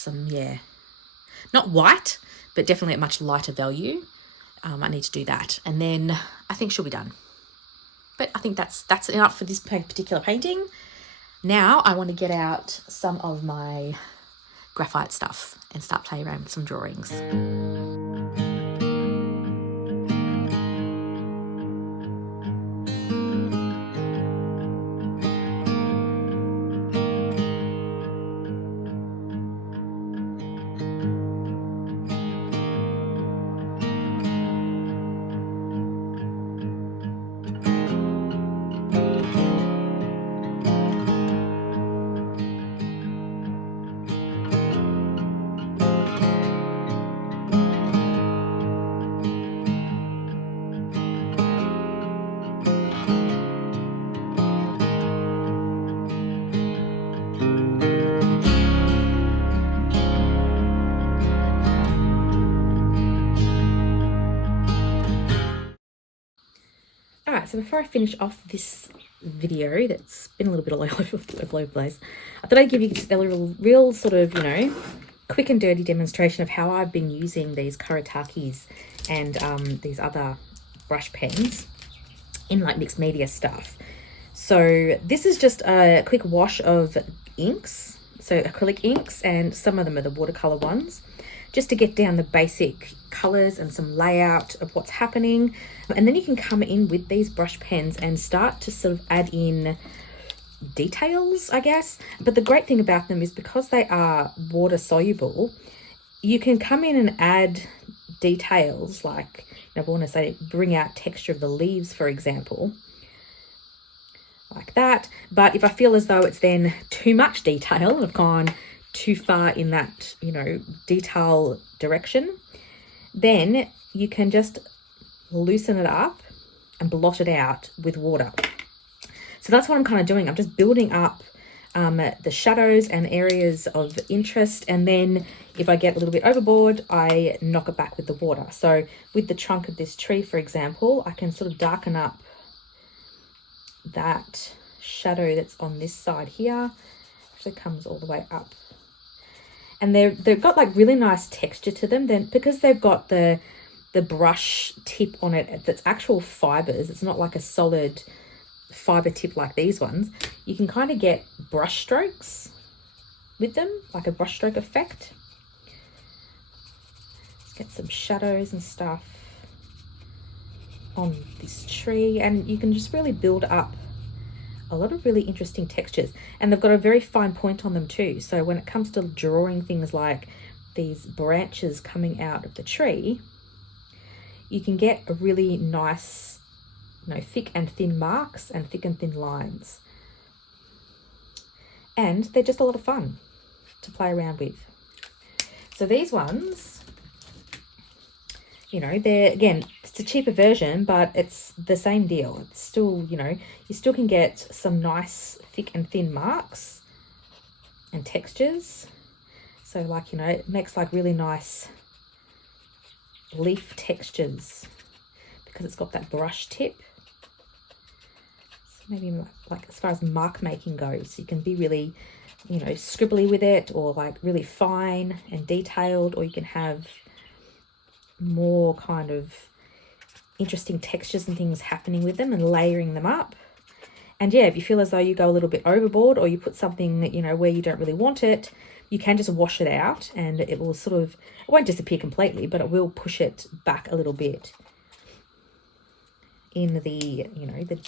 some, yeah, not white, but definitely a much lighter value. I need to do that. And then I think she'll be done. But I think that's enough for this particular painting. Now I want to get out some of my graphite stuff and start playing around with some drawings. Alright, so before I finish off this video that's been a little bit all over the place, I thought I'd give you just a real sort of, you know, quick and dirty demonstration of how I've been using these Kuritakes and these other brush pens in like mixed media stuff. So this is just a quick wash of inks, so acrylic inks, and some of them are the watercolor ones, just to get down the basic colors and some layout of what's happening. And then you can come in with these brush pens and start to sort of add in details, I guess. But the great thing about them is because they are water soluble, you can come in and add details, like, I want to say bring out texture of the leaves, for example, like that. But if I feel as though it's then too much detail and I've gone too far in that, you know, detail direction, then you can just loosen it up and blot it out with water. So that's what I'm kind of doing. I'm just building up the shadows and areas of interest, and then if I get a little bit overboard, I knock it back with the water. So with the trunk of this tree, for example, I can sort of darken up that shadow that's on this side here. Actually comes all the way up. And they've got like really nice texture to them. Then because they've got the brush tip on it that's actual fibers, it's not like a solid fiber tip like these ones. You can kind of get brush strokes with them, like a brush stroke effect. Let's get some shadows and stuff on this tree, and you can just really build up a lot of really interesting textures. And they've got a very fine point on them too, so when it comes to drawing things like these branches coming out of the tree, you can get a really nice, you know, thick and thin marks and thick and thin lines. And they're just a lot of fun to play around with. So these ones, you know, they're, again, it's a cheaper version, but it's the same deal. It's still, you know, you still can get some nice thick and thin marks and textures. So like, you know, it makes like really nice leaf textures because it's got that brush tip. So maybe like as far as mark making goes, you can be really, you know, scribbly with it, or like really fine and detailed, or you can have more kind of interesting textures and things happening with them and layering them up. And yeah, if you feel as though you go a little bit overboard, or you put something that, you know, where you don't really want it, you can just wash it out and it will sort of, it won't disappear completely, but it will push it back a little bit in the, you know, the,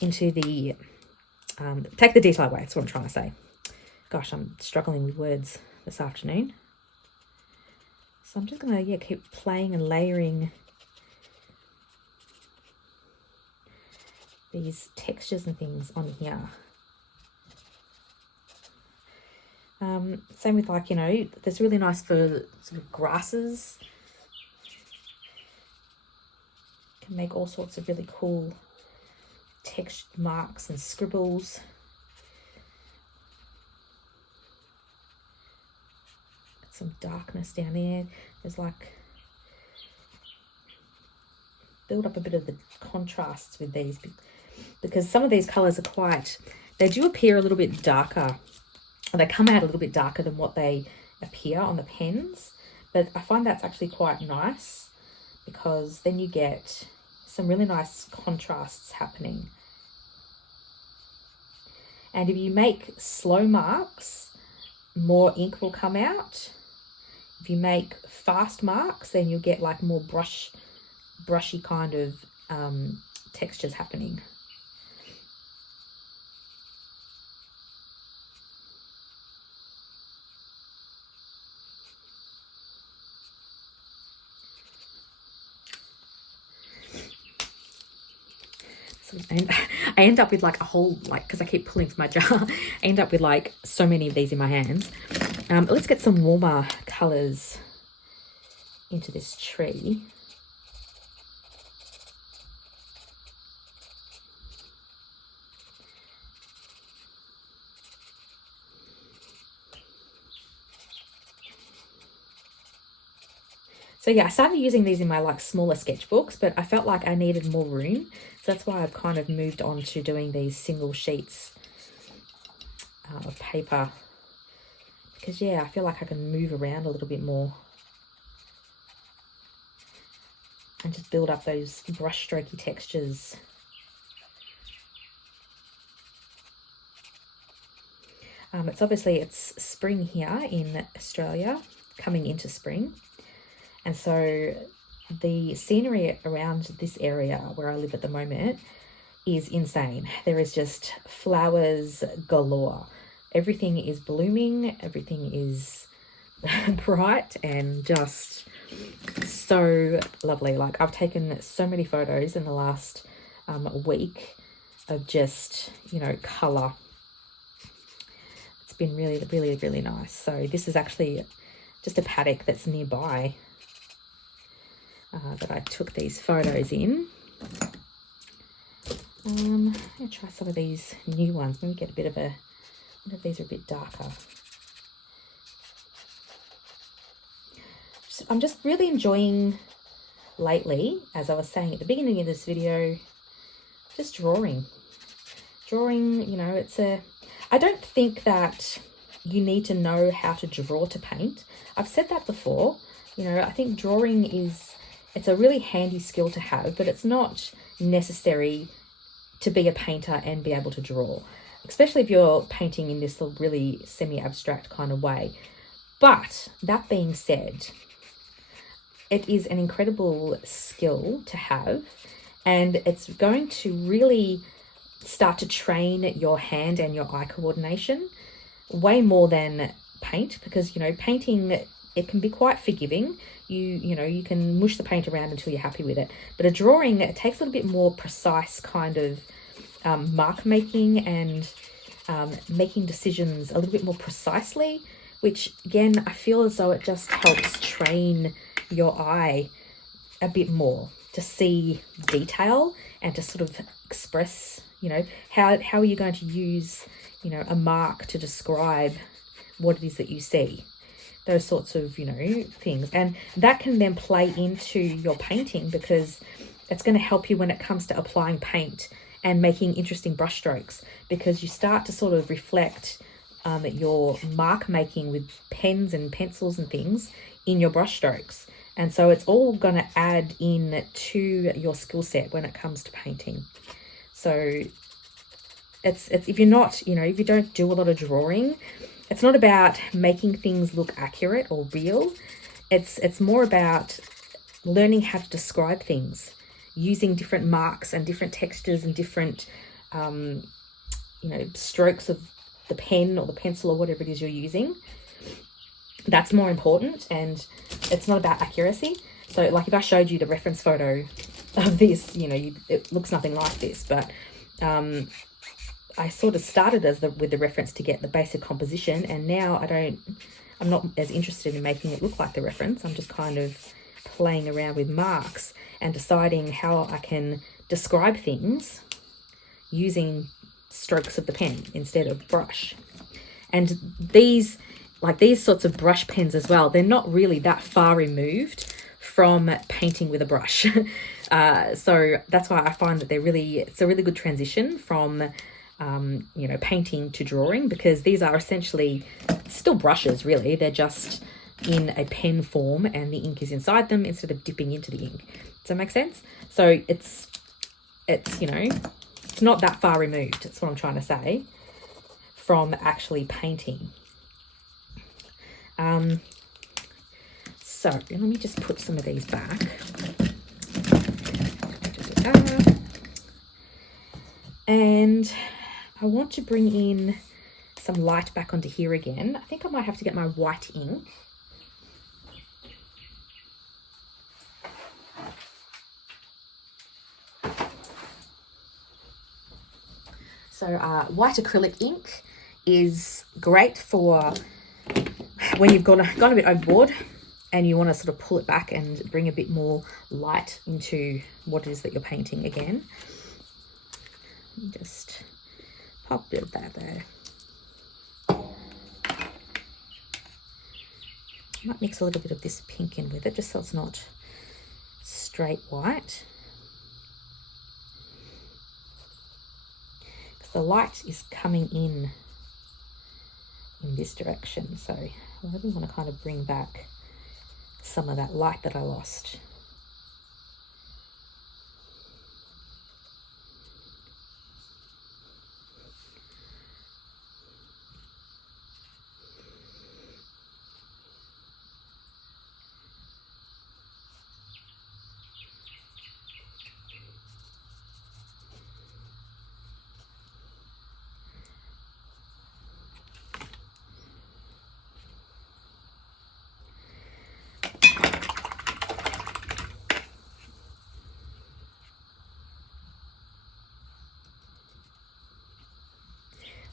into the, take the detail away. That's what I'm trying to say. Gosh, I'm struggling with words this afternoon. So I'm just going to, yeah, keep playing and layering these textures and things on here. Same with, like, you know, that's really nice for sort of grasses. Can make all sorts of really cool text marks and scribbles. Some darkness down there. There's like, build up a bit of the contrasts with these, because some of these colors are quite, they do appear a little bit darker they come out a little bit darker than what they appear on the pens, but I find that's actually quite nice because then you get some really nice contrasts happening. And if you make slow marks, more ink will come out. If you make fast marks, then you'll get like more brushy kind of textures happening. And I end up with like a whole, like, because I keep pulling from my jar, I end up with like so many of these in my hands. Let's get some warmer colours into this tree. So yeah, I started using these in my like smaller sketchbooks, but I felt like I needed more room. So that's why I've kind of moved on to doing these single sheets of paper. Because yeah, I feel like I can move around a little bit more. And just build up those brush strokey textures. It's spring here in Australia, coming into spring. And so the scenery around this area where I live at the moment is insane. There is just flowers galore. Everything is blooming, everything is bright and just so lovely. Like, I've taken so many photos in the last week of just, you know, colour. It's been really, really, really nice. So this is actually just a paddock that's nearby that I took these photos in. I'm going to try some of these new ones. Maybe get a bit of a, one of these are a bit darker. I'm just really enjoying lately, as I was saying at the beginning of this video, just drawing. Drawing, you know, I don't think that you need to know how to draw to paint. I've said that before. You know, I think drawing it's a really handy skill to have, but it's not necessary to be a painter and be able to draw, especially if you're painting in this really semi-abstract kind of way. But that being said, it is an incredible skill to have, and it's going to really start to train your hand and your eye coordination way more than paint, because, you know, painting, it can be quite forgiving. You know, you can mush the paint around until you're happy with it. But a drawing, it takes a little bit more precise kind of mark making and making decisions a little bit more precisely, which again, I feel as though it just helps train your eye a bit more to see detail and to sort of express, you know, how are you going to use, you know, a mark to describe what it is that you see. Those sorts of, you know, things. And that can then play into your painting, because it's going to help you when it comes to applying paint and making interesting brush strokes, because you start to sort of reflect your mark making with pens and pencils and things in your brush strokes. And so it's all going to add in to your skill set when it comes to painting. So it's if you're not, you know, if you don't do a lot of drawing, it's not about making things look accurate or real. It's more about learning how to describe things using different marks and different textures and different, you know, strokes of the pen or the pencil or whatever it is you're using. That's more important, and it's not about accuracy. So like if I showed you the reference photo of this, you know, it looks nothing like this, but I sort of started with the reference to get the basic composition, and now I'm not as interested in making it look like the reference. I'm just kind of playing around with marks and deciding how I can describe things using strokes of the pen instead of brush. And these sorts of brush pens as well, they're not really that far removed from painting with a brush. So that's why I find that it's a really good transition from you know, painting to drawing, because these are essentially still brushes, really. They're just in a pen form and the ink is inside them instead of dipping into the ink. Does that make sense? So it's you know, it's not that far removed, that's what I'm trying to say, from actually painting. So let me just put some of these back. And I want to bring in some light back onto here again. I think I might have to get my white ink. So white acrylic ink is great for when you've gone a bit overboard and you want to sort of pull it back and bring a bit more light into what it is that you're painting again. Just pop a bit of that there. I might mix a little bit of this pink in with it, just so it's not straight white. Because the light is coming in this direction, so I really want to kind of bring back some of that light that I lost.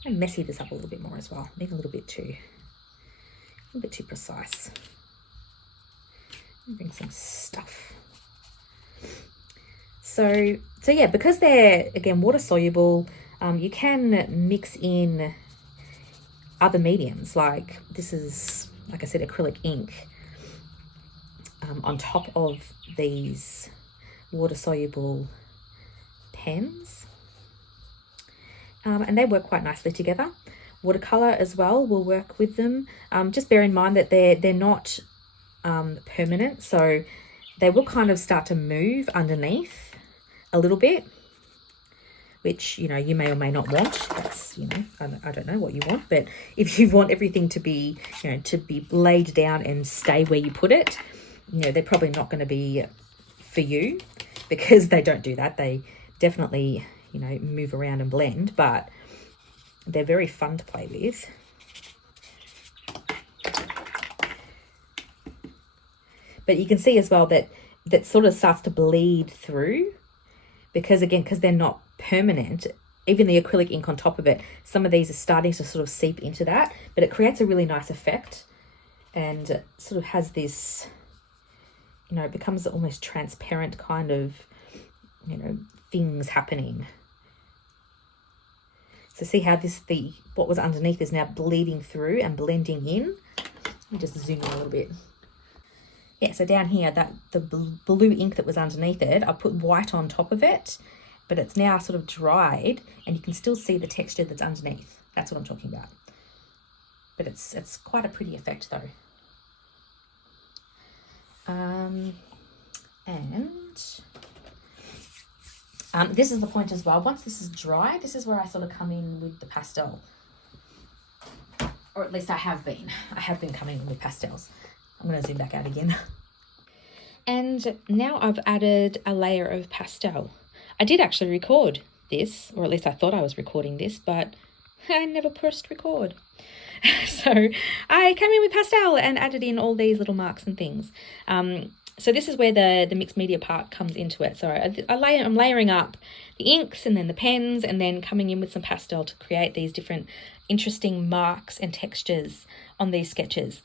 And messy this up a little bit more as well. Being a little bit too precise. Bring some stuff. So yeah, because they're again water soluble, you can mix in other mediums. Like this is, like I said, acrylic ink on top of these water soluble pens. And they work quite nicely together. Watercolor as well will work with them. Just bear in mind that they're not permanent, so they will kind of start to move underneath a little bit, which, you know, you may or may not want. That's, you know, I don't know what you want, but if you want everything to be, you know, to be laid down and stay where you put it, you know, they're probably not going to be for you, because they don't do that. They definitely, you know, move around and blend, but they're very fun to play with. But you can see as well that sort of starts to bleed through, because they're not permanent. Even the acrylic ink on top of it, some of these are starting to sort of seep into that, but it creates a really nice effect and sort of has this, you know, it becomes almost transparent kind of, you know, things happening. So see how what was underneath is now bleeding through and blending in. Let me just zoom in a little bit. Yeah, so down here, that the blue ink that was underneath it, I put white on top of it, but it's now sort of dried and you can still see the texture that's underneath. That's what I'm talking about. But it's quite a pretty effect though. This is the point as well. Once this is dry, this is where I sort of come in with the pastel. Or at least I have been. I have been coming in with pastels. I'm going to zoom back out again. And now I've added a layer of pastel. I did actually record this, or at least I thought I was recording this, but I never pressed record. So I came in with pastel and added in all these little marks and things. So this is where the mixed media part comes into it. So I'm layering up the inks and then the pens and then coming in with some pastel to create these different interesting marks and textures on these sketches,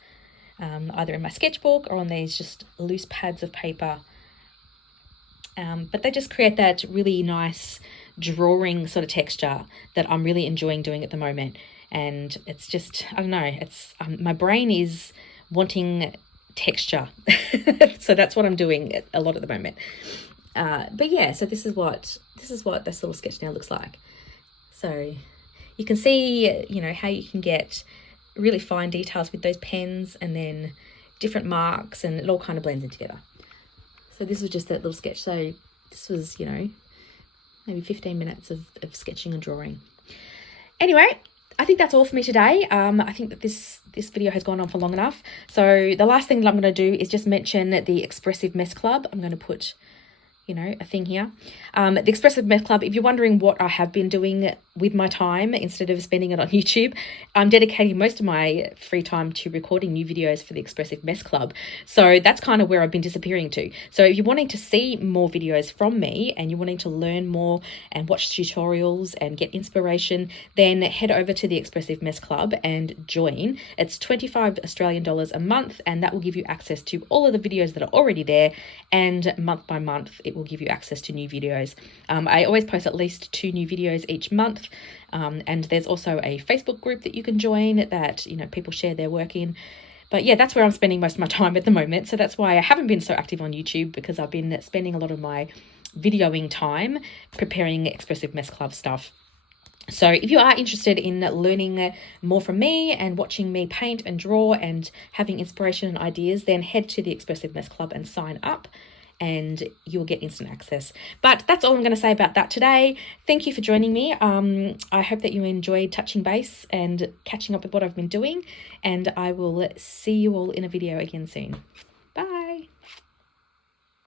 either in my sketchbook or on these just loose pads of paper. But they just create that really nice drawing sort of texture that I'm really enjoying doing at the moment. And it's just, I don't know, it's my brain is wanting texture. So that's what I'm doing a lot at the moment. But yeah, so this is what this little sketch now looks like. So you can see, you know, how you can get really fine details with those pens, and then different marks, and it all kind of blends in together. So this was just that little sketch. So this was, you know, maybe 15 minutes of sketching and drawing. Anyway, I think that's all for me today. I think that this video has gone on for long enough. So the last thing that I'm going to do is just mention the Expressive Mess Club. I'm going to put, you know, a thing here. The Expressive Mess Club, if you're wondering what I have been doing with my time instead of spending it on YouTube, I'm dedicating most of my free time to recording new videos for the Expressive Mess Club. So that's kind of where I've been disappearing to. So if you're wanting to see more videos from me and you're wanting to learn more and watch tutorials and get inspiration, then head over to the Expressive Mess Club and join. It's 25 Australian dollars a month, and that will give you access to all of the videos that are already there, and month by month it will give you access to new videos. I always post at least 2 new videos each month, and there's also a Facebook group that you can join that, you know, people share their work in. But yeah, that's where I'm spending most of my time at the moment. So that's why I haven't been so active on YouTube, because I've been spending a lot of my videoing time preparing Expressive Mess Club stuff. So if you are interested in learning more from me and watching me paint and draw and having inspiration and ideas, then head to the Expressive Mess Club and sign up, and you'll get instant access. But that's all I'm going to say about that today. Thank you for joining me. I hope that you enjoyed touching base and catching up with what I've been doing, and I will see you all in a video again soon.